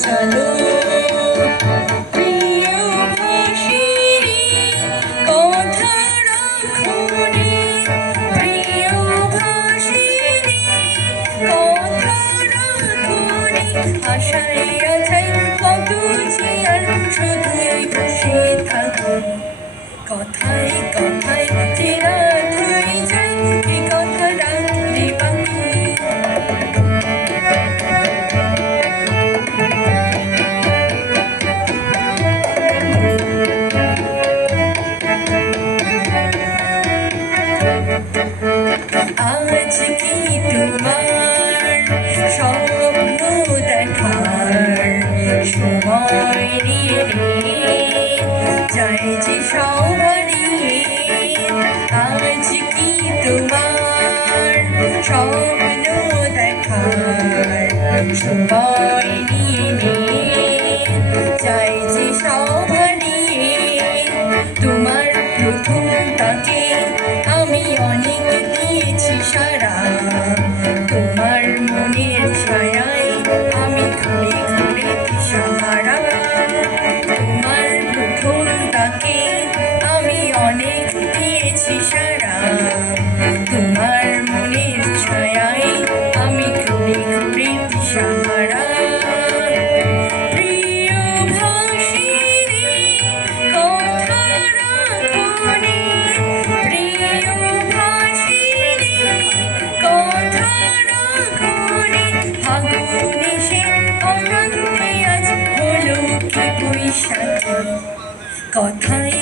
চলো প্রিয় ভাষিণী কথা রাখো রে প্রিয় ভাষিণী কথা রাখো রে আশায় আছাই কত যে আর শুধুই বসে থাকো কথায় কথায় যে রাত হয়ে যায় এ কথা রাখলে বাকি আজ কি তোমার স্বপ্ন দেখার সময় নিয়ে যায় যে সবারই আজ কি তোমার স্বপ্ন দেখার সময় নিয়ে যায় যে সবারই তোমার প্রথম তাকে আমি অনেক দিয়েছি সারা তোমার মনের ছায়ায় আমি ঘুরে ঘুরে দিশাহারা তোমার প্রথম তাকে আমি অনেক দিয়েছি সারা তোমার মনের ছায়ায় আমি ঘুরে ঘুরে দিশাহারা প্রিয় ভাষিণী কথা রাখো রে প্রিয় ভাষিণী কথা রাখো রে ফাগুন এসে অনন্তে আজ হলো কি বৈশাখী কথায়